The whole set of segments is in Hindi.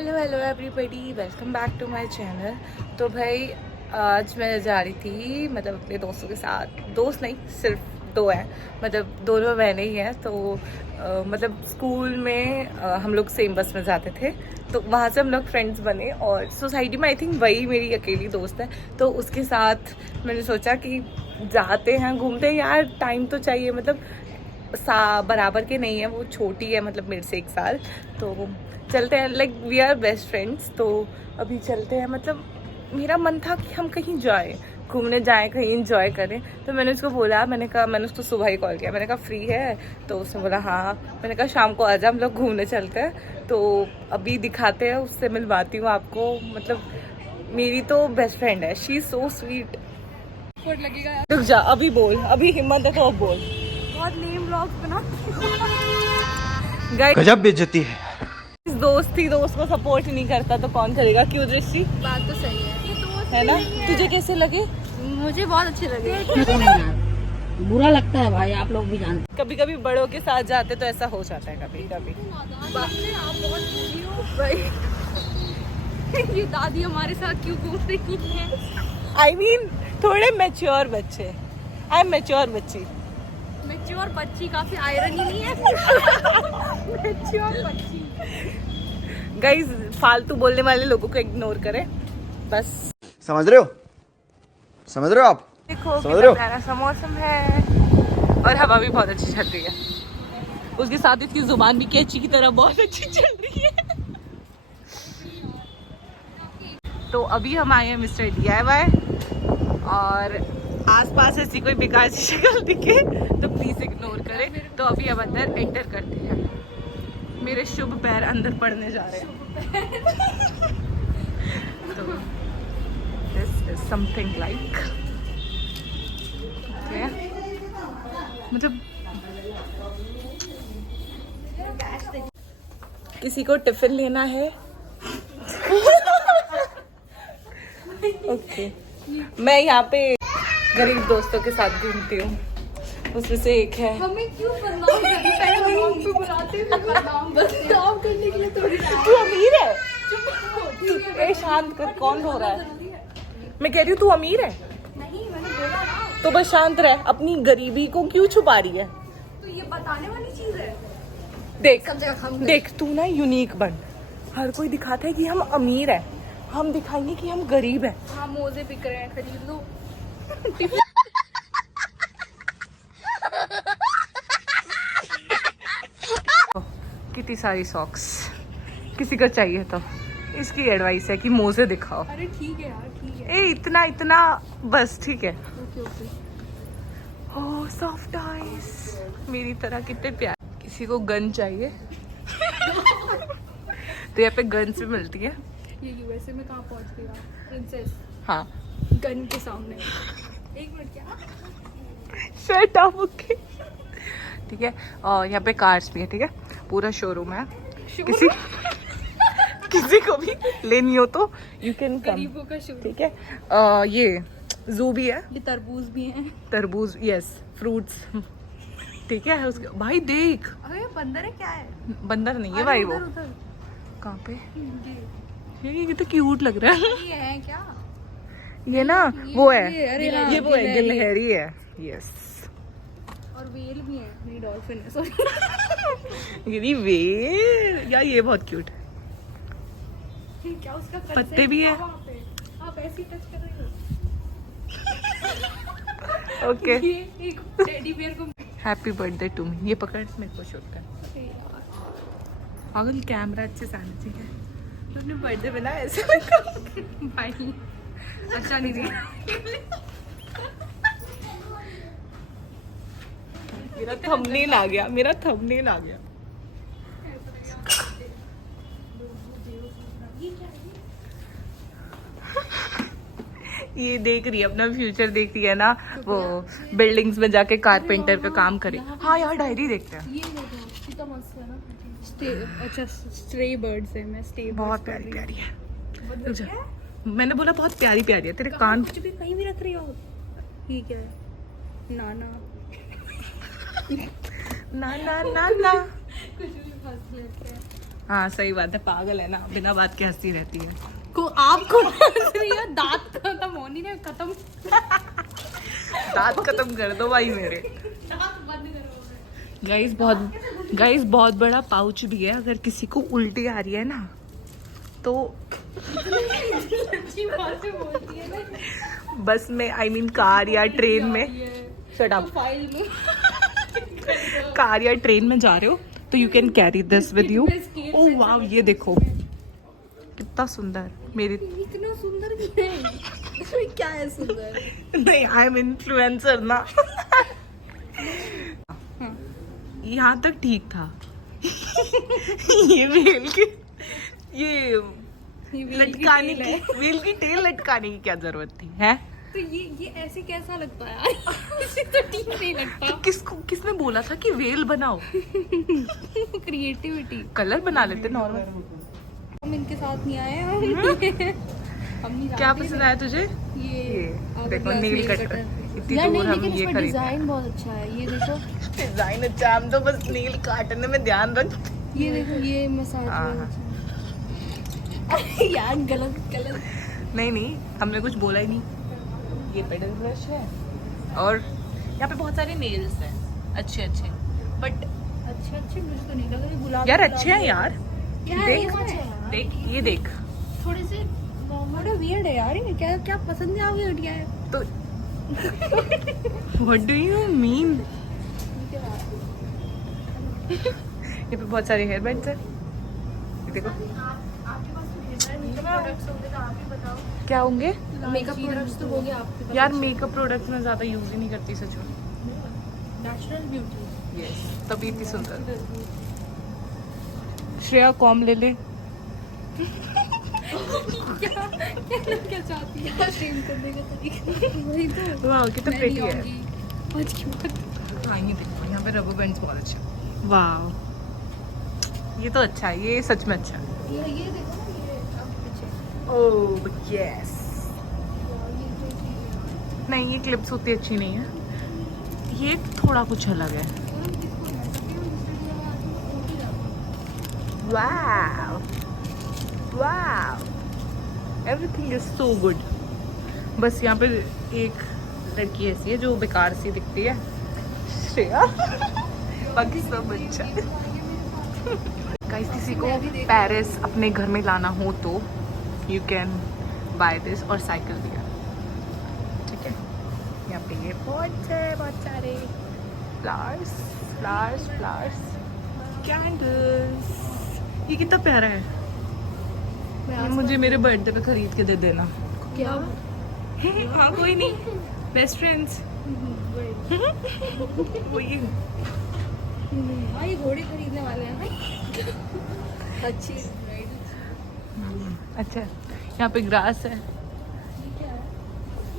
Hello hello everybody, welcome back to my channel. तो भाई आज मैं जा रही थी मतलब अपने दोस्तों के साथ। दोस्त नहीं, सिर्फ दो हैं, मतलब दोनों बहनें ही हैं। तो मतलब स्कूल में हम लोग सेम बस में जाते थे, तो वहाँ से हम लोग फ्रेंड्स बने। और सोसाइटी में आई थिंक वही मेरी अकेली दोस्त है, तो उसके साथ मैंने सोचा कि जाते हैं, घूमते हैं यार। टाइम तो चाहिए, मतलब बराबर के नहीं है, वो छोटी है मतलब मेरे से 1 साल। तो चलते हैं, like we are best friends. तो अभी चलते हैं, मतलब मेरा मन था कि हम कहीं जाएं, घूमने जाएं, कहीं इंजॉय करें। तो मैंने उसको बोला, मैंने उसको सुबह ही कॉल किया, मैंने कहा फ्री है? तो उसने बोला हाँ। मैंने कहा शाम को आजा, हम लोग घूमने चलते हैं। तो अभी दिखाते हैं, उससे मिलवाती हूँ आपको। मतलब मेरी तो बेस्ट फ्रेंड है, शी इज सो स्वीट। लगेगा। रुक जा, अभी बोल, अभी हिम्मत है तो अब बोल। बहुत नेम व्लॉग्स बना। गजब बेइज्जती है। दोस्त ही दोस्त को सपोर्ट नहीं करता तो कौन करेगा? क्यों दृष्टि? बात तो सही है, ये दोस्त है ना? नहीं है। तुझे कैसे लगे? मुझे बहुत अच्छे लगे। बुरा लगता है भाई, आप लोग भी जानते। कभी कभी बड़ों के साथ जाते तो ऐसा हो जाता है कभी कभी। आप बहुत बुरी हो भाई। ये दादी हमारे साथ क्यों घूम रही है? आई मीन थोड़े मैच्योर बच्चे। आई एम मैच्योर बच्ची। मैच्योर बच्ची काफी आयरन ही नहीं है। मैच्योर बच्ची। गाइस, फालतू बोलने वाले लोगों को इग्नोर करें बस। समझ रहे हो आप? देखो समझ रहे कितना हो? प्यारा सा मौसम है और हवा भी बहुत अच्छी चल रही है। उसके साथ इसकी जुबान भी कैची की तरह बहुत अच्छी चल रही है। तो अभी हम आए हैं मिस्टर DIY, और आसपास ऐसी कोई बेकार सी शक्ल दिखे तो प्लीज इग्नोर करें। तो अभी हम अंदर एंटर करते हैं। मेरे शुभ पैर अंदर पड़ने जा रहे हैं। तो दिस इज समथिंग लाइक, मतलब किसी को टिफिन लेना है? ओके मैं यहाँ पे गरीब दोस्तों के साथ घूमती हूँ, उसमें से एक है। हमें क्यों बदनाम करते? पहले व्लॉग पे बुलाते थे, बदनाम करने के लिए थोड़ी ना। तू अमीर है? ए शांत कर, कौन रो रहा है? मैं कह रही हूँ तू अमीर है, नहीं, मैंने बोला ना। तो बस शांत रह। अपनी गरीबी को क्यों छुपा रही है? तो ये बताने वाली चीज है। देख सब जगह हम देख, तू ना यूनिक बन। हर कोई दिखाता है कि हम अमीर है, हम दिखाएंगे कि हम गरीब है। हाँ, मोजे बिक रहे हैं, खरीद लो। कितनी सारी सॉक्स, किसी को चाहिए तो इसकी एडवाइस है कि मोजे दिखाओ। अरे ठीक है यार, ठीक है। ए इतना इतना बस, ठीक है। Okay okay. Oh soft ice, मेरी तरह कितने प्यारे। किसी को गन चाहिए तो यहाँ पे गन्स भी मिलती है। ये USA में कहाँ पहुँच गई यार, प्रिंसेस? हाँ, गन के सामने। एक मिनट, क्या? शट अप, ओके ठीक है। और यहाँ पे कार्स भी है, ठीक है, पूरा शोरूम है। किसी को भी लेनी हो तो यू कैन कम, गरीबों का शुरू। ठीक है। ये जू भी है, ये तरबूज भी हैं। तरबूज, यस, फ्रूट्स, ठीक है। उसके भाई देख, अरे बंदर है, क्या है? बंदर नहीं है भाई, वो उधर उधर। कहाँ पे? ये ये तो क्यूट लग रहा है। ये है क्या? ये ना वो है, अरे हाँ, ये वो है, गिलहरी है, यस। और वेल भी है, मेरी डॉल्फिन है, सॉरी। ये वेल यार, ये बहुत क्यूट है। क्या उसका पत्ते भी है। वहाँ पे आप ऐसे ही टच कर रहे हो। ओके, ये एक टेडी बियर को। Happy birthday to me. ये पकड़, मेरे को शूट कर। अरे यार, पागल, कैमरा अच्छे से आना चाहिए। तो अपने बर्थडे में ना ऐसे भाई अच्छा नहीं दिखा। मेरा थंबनेल आ गया, मेरा थंबनेल आ गया। ये देख रही है, अपना फ्यूचर देख रही है ना, वो बिल्डिंग्स में जाके कारपेंटर का काम करे। हाँ यार, डायरी देखते हैं। ये देखो, कितना मस्त है ना। अच्छा, स्ट्रे बर्ड्स है, मैं स्टे बहुत प्यारी प्यारी है। रुक जा, मैंने बोला बहुत प्यारी प्यारी है, तेरे कान। कुछ भी कहीं भी रख रही हो। ठीक है, नाना ना ना ना ना, कुछ भी फंस लेते हैं। हाँ सही बात है, पागल है ना, बिना बात के हंसती रहती है। को आपको हंस रही है, दांत खत्म होनी है, खत्म। दांत खत्म कर दो भाई मेरे। दांत बंद करो। गाइस बहुत बड़ा पाउच भी है, अगर किसी को उल्टी आ रही है ना तो अच्छी बातें बोलती है ना, बस में आई मीन कार या ट्रेन में, शट अप, फाइल में कार या ट्रेन में जा रहे हो तो you can carry this with you. Oh wow, ये देखो कितना सुंदर। मेरी इतना सुंदर क्यों है? इसमें क्या है सुंदर? नहीं, आई एम इन्फ्लुएंसर ना। यहाँ तक ठीक था। ये वेल की, ये लटकाने की, वेल की टेल लटकाने की क्या जरूरत थी है? तो ये ऐसे कैसा लगता है यार? मुझे तो ठीक नहीं लगता। किसने बोला था कि वेल बनाओ? क्रिएटिविटी। कलर बना लेते नॉर्मल। हम इनके साथ नहीं आए हैं। हम नहीं क्या जानते पसंद आया तुझे? ये देखो नेल कटर, इतनी यार दूर नहीं, हम लेकिन ये इसका खरीदे। डिजाइन बहुत अच्छा है। ये देखो, डिजाइन अच्छा, हम तो बस नेल काटने में ध्यान रख। ये देखो, ये मसाज हाँ। यार गलत गलत। नहीं, हमने कुछ बोला ही नहीं। ये पेडल ब्रश है और यहाँ पे बहुत सारे नेल्स हैं अच्छे बट अच्छे मुझे तो नहीं लग रहे। गुलाब यार अच्छे हैं यार। देख देख, ये देख थोड़े से बड़ा वियर्ड है यार। ये क्या क्या पसंद है आपको? घटिया है तो। What do you mean? ये पे बहुत सारे हेयर बैंड्स हैं, ये देखो। क्या होंगे? मेकअप प्रोडक्ट्स तो हो गए आपके पास। यार मेकअप प्रोडक्ट्स में ज्यादा यूज ही नहीं करती सच में। Natural beauty. यस, तभी इतनी सुंदर। श्रेया कॉम ले ले। क्या चाहती है? स्ट्रीम करने का तरीका वही तो। वाह कितना मैं प्रिटी नहीं है। आऊंगी आज की बात। हाँ ये देखो, यहाँ पे रबर बैंड्स बहुत अच्छे। वाह, ये तो अच्छा है, ये सच में अच्छा है। ये देखो ना, ये अब पीछे। Oh yes. नहीं, ये क्लिप्स उतनी अच्छी नहीं है, ये थोड़ा कुछ अलग है। वाव वाव, एवरीथिंग इज सो गुड। बस यहाँ पे एक लड़की ऐसी है जो बेकार सी दिखती है, श्रेया। बाकी सब अच्छा है। गाइस, किसी को पेरिस अपने घर में लाना हो तो यू कैन बाय दिस, और साइकिल भी है, ठीक है। यहाँ पे ये बहुत सारे फ्लावर्स कैंडल्स। ये कितना प्यारा है। ये मुझे मेरे बर्थडे पे खरीद के दे देना। क्या? हाँ कोई नहीं, बेस्ट फ्रेंड्स। वही। हाँ, ये घोड़े खरीदने वाले हैं। अच्छी। अच्छा, यहाँ पे ग्रास है।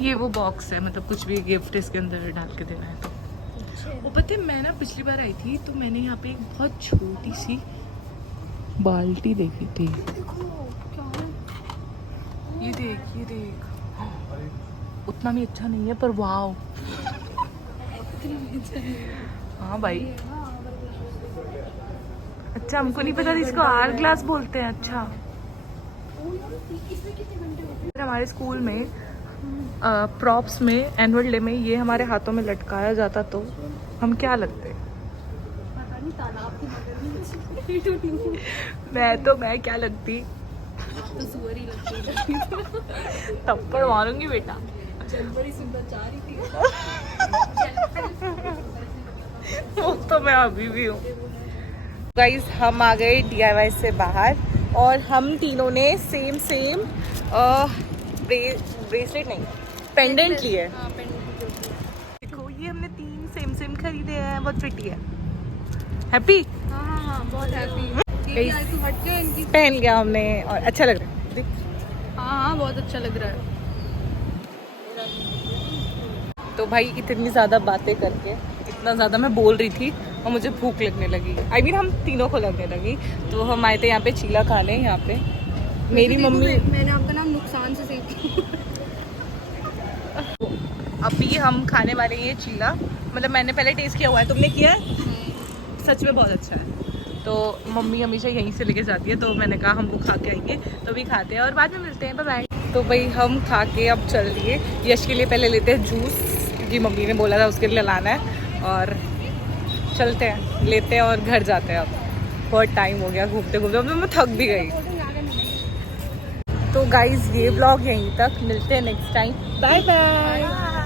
ये वो बॉक्स है, मतलब कुछ भी गिफ्ट इसके अंदर डाल के देना है तो। वो पता है, मैं ना पिछली बार आई थी तो मैंने यहाँ पे एक बहुत छोटी सी बाल्टी देखी थी। ये देख उतना भी अच्छा नहीं है पर वाव। हाँ भाई, अच्छा हमको नहीं पता था इसको आर ग्लास बोलते हैं। अच्छा, हमारे स्कूल में प्रॉप्स में एनुअल डे में ये हमारे हाथों में लटकाया जाता तो हम क्या लगते? पता नहीं, तालाब के बगल में। मैं क्या लगती? तो सुअर ही लगती है। थप्पड़ मारूंगी बेटा। बड़ी सुंदर चाह रही थी। वो तो मैं अभी भी हूँ। गाइस, हम आ गए DIY से बाहर और हम तीनों ने सेम ब्रेसलेट नहीं, पेंडेंट लिए। हाँ, पेंडेंट। देखो, ये हमने 3 सेम खरीदे हैं, बहुत प्रिटी है। हैप्पी हाँ, बहुत हैप्पी। ये आई तो हट गया इनकी। पहन गया हमने और अच्छा लग रहा है। देख। हाँ, बहुत अच्छा लग रहा है। तो भाई इतनी ज़्यादा बातें करके, इतना ज़्यादा मैं बोल रही थी और मुझे भूख लगने लगी। I mean, हम तीनों को लगने लगी, तो हम आए थे यहाँ पे चीला खाने। यहाँ पे मेरी मम्मी, मैंने आपका नाम नुकसान से सेव किया। अभी हम खाने वाले ये चीला, मतलब मैंने पहले टेस्ट किया हुआ है, तुमने किया है? सच में बहुत अच्छा है। तो मम्मी हमेशा यहीं से लेके जाती है, तो मैंने कहा हम वो खा के आएंगे, तो अभी खाते हैं और बाद में मिलते हैं, बाय बाय। तो भाई हम खा के अब चल दिए। यश के लिए पहले लेते हैं जूस, क्योंकि मम्मी ने बोला था उसके लिए लाना है, और चलते हैं लेते हैं और घर जाते हैं। अब बहुत टाइम हो गया घूमते घूमते, अब मैं थक भी गई। तो गाइज ये ब्लॉग यहीं तक, मिलते हैं नेक्स्ट टाइम, बाय बाय।